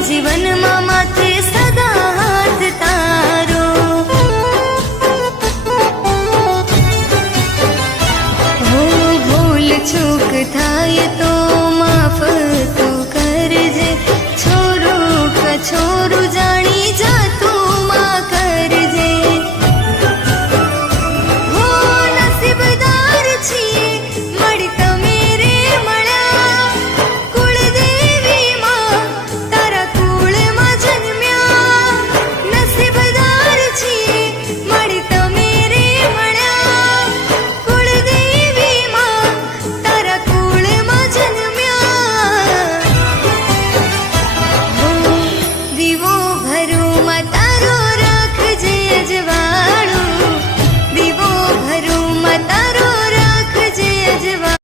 જીવનમાં માથે સદા હાથ તારો હો ભૂલ ચૂક થાય તો માફ તું કરજે છોરો કછો